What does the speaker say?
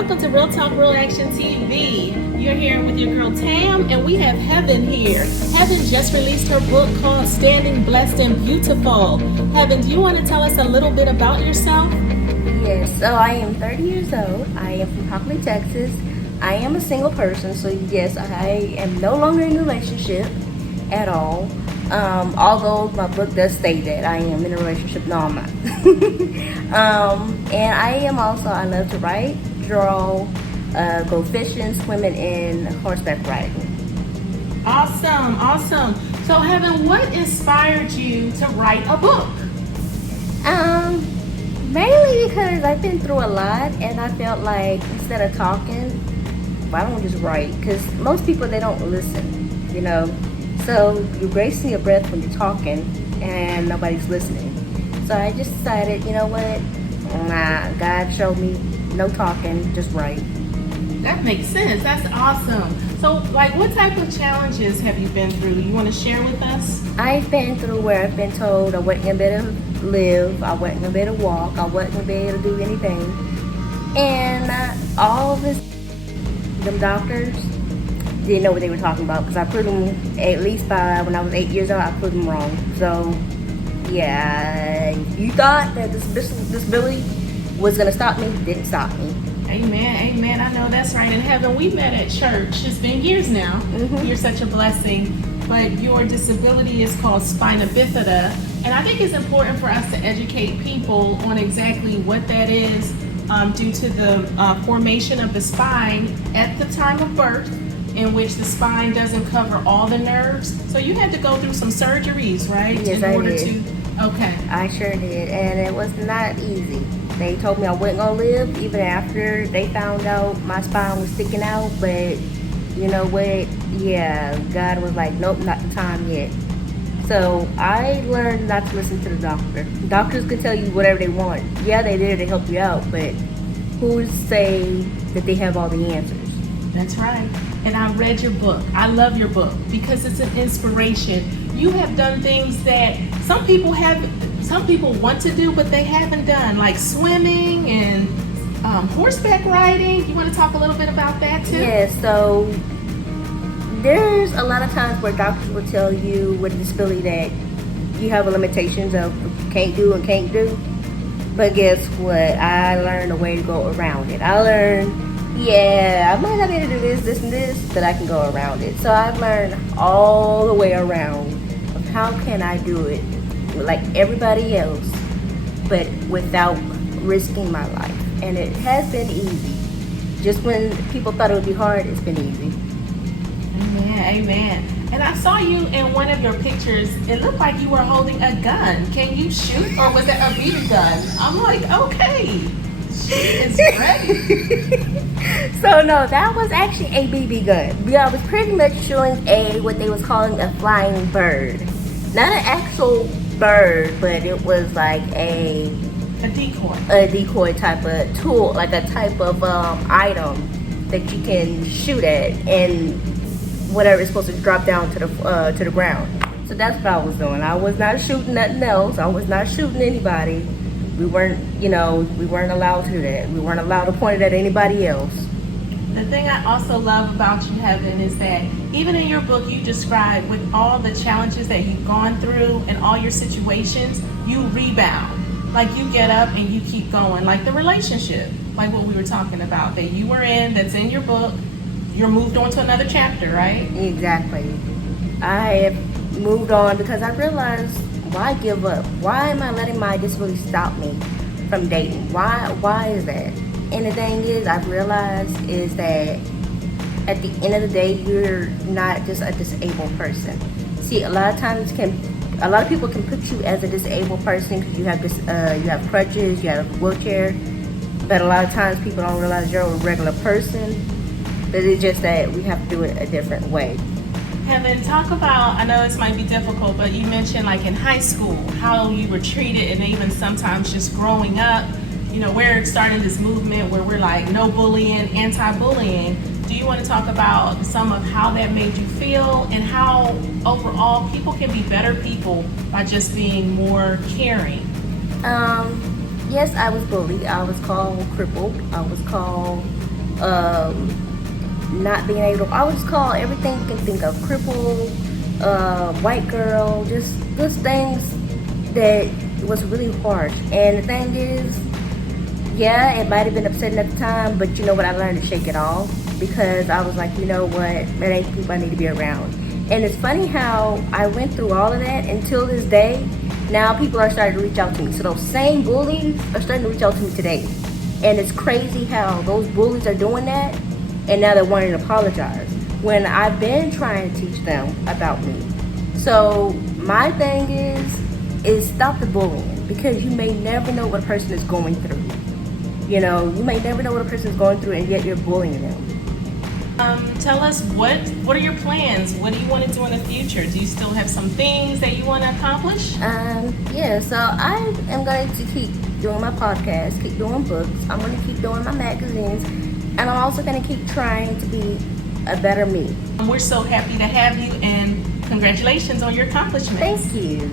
Welcome to Real Talk, Real Action TV. You're here with your girl Tam, and we have Heaven here. Heaven just released her book called Standing Blessed and Beautiful. Heaven, do you want to tell us a little bit about yourself? Yes, so I am 30 years old. I am from Hockley, Texas. I am a single person, so yes, I am no longer in a relationship at all. Although my book does state that I am in a relationship. No, I'm not. And I am also, I love to write, draw, go fishing, swimming, and horseback riding. Awesome. So Heaven, what inspired you to write a book? Mainly because I've been through a lot, and I felt like instead of talking, why don't I just write? Because most people, they don't listen, you know. So you're wasting your breath when you're talking and nobody's listening. So I just decided, you know what? Nah, God showed me no talking, just write. That makes sense. That's awesome. So, like, what type of challenges have you been through? You want to share with us? I've been through where I've been told I wasn't gonna be able to live, I wasn't gonna be able to walk, I wasn't gonna be able to do anything. And all of this, them doctors didn't know what they were talking about, because I proved them, at least by when I was 8 years old, I proved them wrong. So yeah, you thought that this disability was gonna stop me, didn't stop me. Amen. I know that's right. In Heaven, we met at church. It's been years now. Mm-hmm. You're such a blessing. But your disability is called spina bifida. And I think it's important for us to educate people on exactly what that is due to the formation of the spine at the time of birth, in which the spine doesn't cover all the nerves. So you had to go through some surgeries, right? Yes, in order I did. Okay. I sure did, and it was not easy. They told me I wasn't gonna live even after they found out my spine was sticking out, but you know what? Yeah, God was like, nope, not the time yet. So I learned not to listen to the doctor. Doctors can tell you whatever they want. Yeah, they're there to help you out, but who's to say that they have all the answers? That's right. And I read your book. I love your book because it's an inspiration. You have done things that some people want to do, but they haven't done, like swimming and horseback riding. You want to talk a little bit about that too? Yeah, so there's a lot of times where doctors will tell you with a disability that you have limitations of what you can't do and can't do. But guess what? I learned a way to go around it. I learned, I might not be able to do this, and this, but I can go around it. So I've learned all the way around of how can I do it like everybody else, but without risking my life. And it has been easy. Just when people thought it would be hard, it's been easy. Amen. And I saw you in one of your pictures. It looked like you were holding a gun. Can you shoot, or was that a BB gun? I'm like, okay, she is ready. So no, that was actually a BB gun. I was pretty much shooting what they was calling a flying bird. Not an actual bird, but it was like a decoy type of tool, like a type of item that you can shoot at, and whatever is supposed to drop down to the ground. So that's what I was doing. I was not shooting nothing else. I was not shooting anybody. We weren't allowed to do that. We weren't allowed to point it at anybody else. The thing I also love about you, Heaven, is that even in your book you describe with all the challenges that you've gone through and all your situations, you rebound. Like you get up and you keep going. Like the relationship, like what we were talking about that you were in, that's in your book. You're moved on to another chapter, right? Exactly. I have moved on because I realized, why give up? Why am I letting my disability stop me from dating? Why is that? And the thing is, I've realized is that at the end of the day, you're not just a disabled person. See, a lot of people can put you as a disabled person because you have crutches, you have a wheelchair. But a lot of times people don't realize you're a regular person. But it's just that we have to do it a different way. Heaven, talk about, I know this might be difficult, but you mentioned like in high school, how you were treated, and even sometimes just growing up. You know, we're starting this movement where we're like no bullying, anti-bullying. Do you want to talk about some of how that made you feel and how overall people can be better people by just being more caring? Yes, I was bullied. I was called crippled. I was called not being able to, I would just call everything you can think of, crippled, white girl, just things that was really harsh. And the thing is, yeah, it might have been upsetting at the time, but you know what, I learned to shake it off, because I was like, you know what, it ain't people I need to be around. And it's funny how I went through all of that until this day. Now people are starting to reach out to me. So those same bullies are starting to reach out to me today. And it's crazy how those bullies are doing that, and now they're wanting to apologize when I've been trying to teach them about me. So my thing is stop the bullying, because you may never know what a person is going through. You know, you may never know what a person is going through, and yet you're bullying them. Tell us, what are your plans? What do you want to do in the future? Do you still have some things that you want to accomplish? Yeah, so I am going to keep doing my podcast, keep doing books. I'm going to keep doing my magazines, and I'm also going to keep trying to be a better me. We're so happy to have you, and congratulations on your accomplishments. Thank you.